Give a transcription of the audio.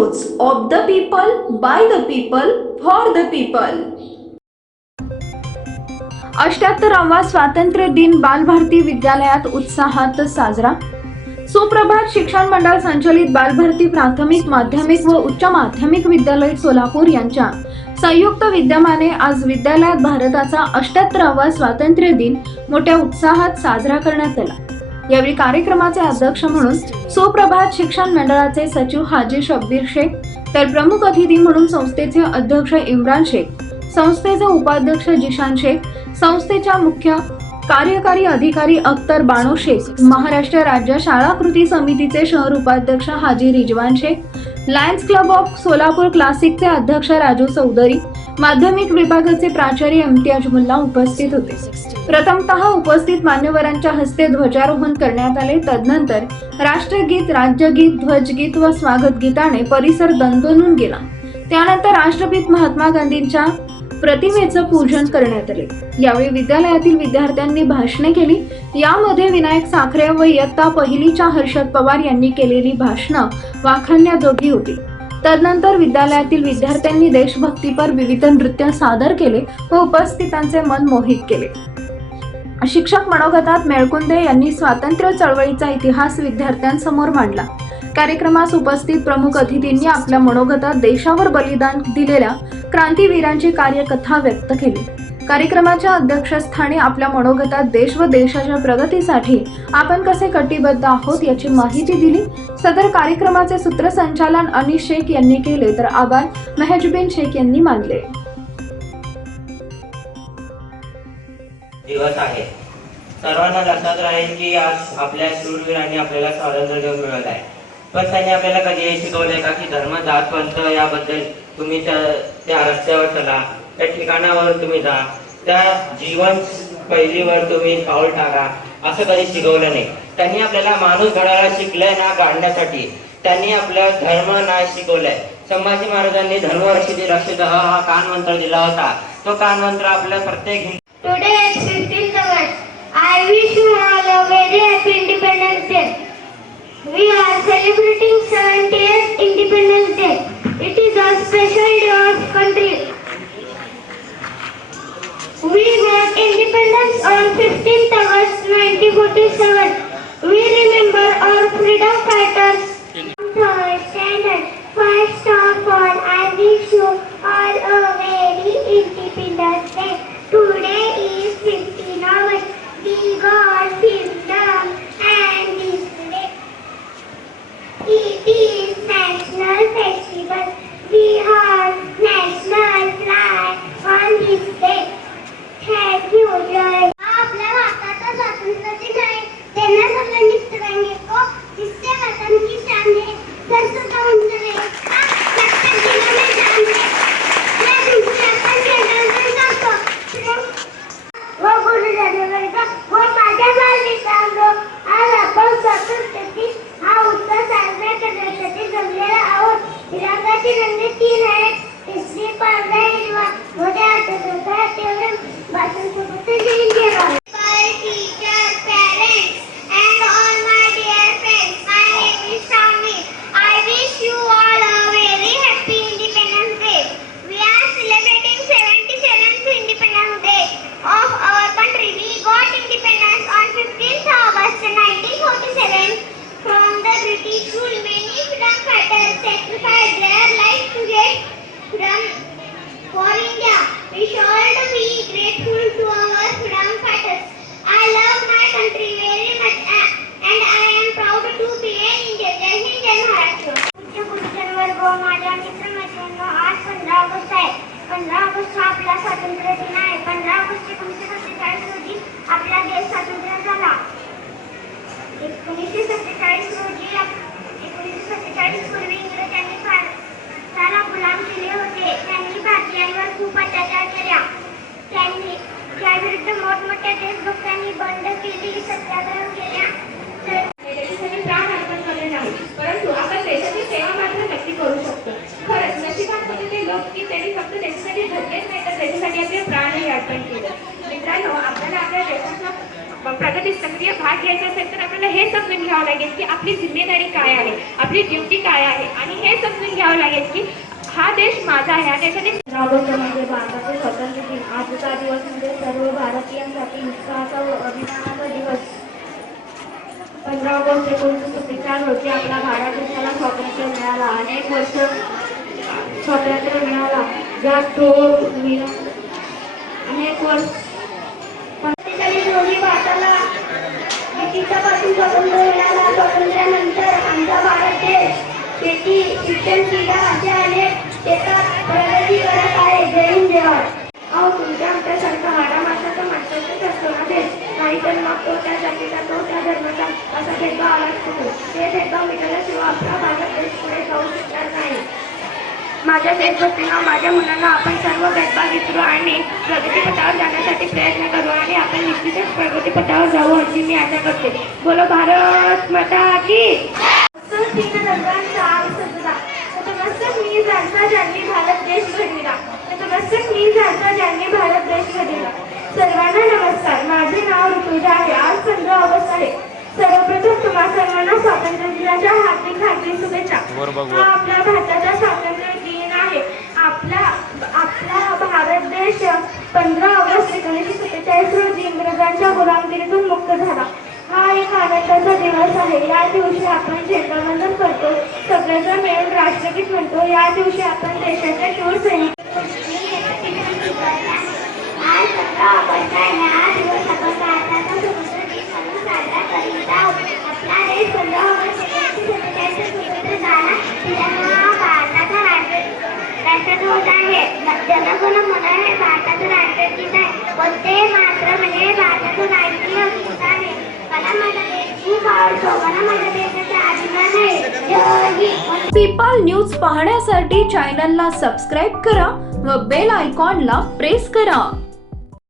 News of the people, by the people, for the people. 78वा स्वातंत्र्य दिन बालभारती विद्यालयात उत्साहात साजरा. सुप्रभात शिक्षण मंडळ संचलित बालभारती प्राथमिक, माध्यमिक व उच्च माध्यमिक विद्यालय सोलापूर यांच्या संयुक्त विद्यमाने आज विद्यालयात भारताचा 78वा स्वातंत्र्य दिन मोठ्या उत्साहात साजरा करण्यात आला. यावेळी कार्यक्रमाचे अध्यक्ष म्हणून सुप्रभात शिक्षण मंडळाचे सचिव हाजी शब्बीर शेख, तर प्रमुख अतिथी म्हणून संस्थेचे अध्यक्ष इम्रान शेख, संस्थेचे उपाध्यक्ष जिशान शेख, संस्थेच्या मुख्य कार्यकारी अधिकारी अख्तर बानो शेख, महाराष्ट्र राज्य शाळा कृती समितीचे शहर उपाध्यक्ष Haji Rizwan Shaikh, lions club of Solapur क्लासिकचे अध्यक्ष राजू चौधरी, माध्यमिक विभागाचे प्राचार्य इम्तियाज मुल्ला उपस्थित होते. प्रथमतः उपस्थित मान्यवरांच्या हस्ते ध्वजारोहण करण्यात आले. तदनंतर राष्ट्रगीत, राज्यगीत, ध्वजगीत व स्वागत गीताने परिसर दणदणून गेला. त्यानंतर राष्ट्रपिता महात्मा गांधींच्या प्रतिमेचं पूजन करण्यात आले. यावेळी विद्यालयातील विद्यार्थ्यांनी भाषणे केली. यामध्ये विनायक साखरे व इयत्ता पहिलीच्या हर्षद पवार यांनी केलेली भाषणं वाखाणण्याजोगी होती. तदनंतर विद्यालयातील विद्यार्थ्यांनी देशभक्तीपर विविध नृत्य सादर केले व उपस्थितांचे मन मोहित केले. शिक्षक मनोगतात मेळकुंदे यांनी स्वातंत्र्य चळवळीचा इतिहास विद्यार्थ्यांसमोर मांडला. कार्यक्रमास उपस्थित प्रमुख अतिथींनी आपल्या मनोगतात देशावर बलिदान दिलेल्या क्रांतीवीरांची कार्यकथा व्यक्त केली. कार्यक्रमाच्या अध्यक्षस्थानी आपल्या मनोगतात देश व देशाच्या प्रगतीसाठी आपण कसे कटिबद्ध आहोत याची माहिती दिली. सदर कार्यक्रमाचे सूत्रसंचालन अनिश शेख यांनी केले, तर आभार मेहजबीन शेख यांनी मानले. दिवस आहे. सर्वांना लक्षात राहील की आज आपल्या शूरवीरांनी आपल्याला स्वातंत्र्य देऊन मिळवलं आहे. पण त्यांनी आपल्याला कधी हे शिकवलंय का की धर्म, जात, पंथ याबद्दल तुम्ही त्या रस्त्यावर चला, त्या ठिकाणावर तुम्ही जा, त्या जीवन पहिलीवर तुम्ही पाऊल टाका, असं कधी शिकवलं नाही. त्यांनी आपल्याला माणूस घडायला शिकलंय ना गाडण्यासाठी. त्यांनी आपल्या धर्म नाही शिकवलाय. संभाजी महाराजांनी धर्मरक्षिते रक्षित हा कानमंत्र दिला होता. तो कानमंत्र आपल्या प्रत्येक Today is 15th August. I wish you all a very happy Independence Day. We are celebrating 70th Independence Day. It is a special day of country. We got independence on 15th August 1947. We remember our freedom fighters. Third standard. First of all, I wish you all a very Independence Day. Today is 15 August. We got freedom and this day. It is national festival. We have national flag on this day. Thank you, Jai. आपल्या भारताचा स्वातंत्र्य दिन आहे. त्यांना सगळं निसर्गाने को जिससे वतन की शान है. सरसों उंच है. लक्षात दिला में जान है. या दिवशी आपण झेंडा करतो. वो गुरुजनांचा वो माझ्या बालमित्रांनो, आज आपण स्वातंत्र्य दिन हा उत्सव साजरा करण्यासाठी जमलेला आहोत. तिरंगाचे रंग तीन आहेत. केसरी, पांढरा, हिरवा. मोठ्या हातात तेवढे भाषण सोबत लिहून घ्यावा. Teachers, parents, and all my dear friends, my name is Shami. I wish you all a very happy Independence Day. We are celebrating 77th Independence Day of our country. We got independence on 15th August 1947 from the British rule. Many freedom fighters sacrificed their lives to get freedom for India. We should be grateful to our freedom fighters. I love my country very much and I am proud to be an Indian. जय हिंद, जय महाराष्ट्र. उच्च गुरुजनवर्ग, माझ्या मित्रमैत्रिणींनो, आज 15 August आहे. 15 August हा आपला स्वातंत्र्य दिन आहे. 15 August 1947 रोजी आपला देश स्वतंत्र झाला. 1947 रोजी 1947 पूर्वी इंग्रजांनी भारताला गुलाम केले होते. त्यांनी भारतीयांवर खूप अत्याचार केला. त्यांनी त्याविरुद्ध मोठमोठ्या देशभक्तांनी बंड केली, सत्याग्रह केल्या. देशासाठी प्राण अर्पण केले नाही, परंतु आपण देशाची सेवा मात्र नक्की करू शकतो. खरंच नशिबात होते ते लोक की त्यांनी फक्त देशासाठी घडलेच नाही, तर देशासाठी आपले प्राणही अर्पण केले. मित्रांनो, आपल्याला आपल्या देशाच्या प्रगतीत सक्रिय भाग घ्यायचा असेल तर आपल्याला हे समजून घ्यावं लागेल की आपली जिम्मेदारी काय आहे, आपली ड्युटी काय आहे, आणि हे समजून घ्यावं लागेल की हा देश माझा आहे, या देशाने ऑगस्ट म्हणजे भारताचे स्वातंत्र्य दिन. आजचा दिवस म्हणजे सर्व भारतीयांसाठी उत्साहाचा व अभिमानाचा दिवस. 15 ऑगस्ट 1947 रोजी आपला भारत देशाला स्वातंत्र्य मिळाला. अनेक वर्ष स्वातंत्र्य मिळाला, ज्यात अनेक वर्ष 45 रोजी भारताला ब्रिटिशांपासून स्वातंत्र्य मिळाला. स्वातंत्र्यानंतर आमचा भारत देश शेती, शिक्षण, क्रीडा अशा अनेक क्षेत्रात प्रगती करत आहे. जय हिंद, जय भारत. अहो, तुमच्या आमच्यासारखा हाडा माणसाचा माणसाचाच असतो ना देश. नाहीतर मग तो त्या जातीचा, तो त्या धर्माचा असा भेदभाव आलाच होतो. ते भेदभाव मिटवल्याशिवाय आपला भारत देश पुढे जाऊ शकणार नाही. माझ्या देशभक्तीनं माझ्या मुलांना आपण सर्व भेदभाव विसरू आणि प्रगतीपथावर जाण्यासाठी प्रयत्न करू आणि आपण निश्चितच प्रगतीपथावर जाऊ अशी मी आशा करते. बोलो भारत माता की. ज्यांनी भारत देश घडविला. ज्यांनी भारत देश घडविला. सर्वांना नमस्कार. माझे नाव ऋतुजा आहे. आज 15 ऑगस्ट आहे. सर्वप्रथम तुम्हा सर्वांना स्वातंत्र्य दिनाच्या हार्दिक हार्दिक शुभेच्छा. हा आपल्या भारताचा स्वातंत्र्य दिन आहे. आपला भारत देश 15 ऑगस्ट 1947 रोजी इंग्रजांच्या गुलामगिरीतून मुक्त झाला. हा एक आनंदाचा दिवस आहे. या दिवशी आपण झेंडावंदन करतो, सगळेजण मिळून राष्ट्रगीत म्हणतो. या दिवशी आपण देशाच्या शूर सैनिक. आज 15 ऑगस्ट आहे. हा दिवस आपण भारताचा स्वातंत्र्य दिन म्हणून साजरा करीत आहोत. आपला देश 15 ऑगस्ट 1947 स्वतंत्र झाला. हा भारताचा राष्ट्रध्वज आहे. जनगण मन हे भारताचं राष्ट्रगीत आहे. वंदे मातरम् म्हणजे भारताचं राष्ट्रीय गीत आहे. मला माझा देश खूप आवडतो. मला माझ्या देशाचा अभिमान आहे. जय हिंद. पीपल न्यूज पाहण्यासाठी चॅनलला सबस्क्राईब करा व बेल आयकॉनला प्रेस करा.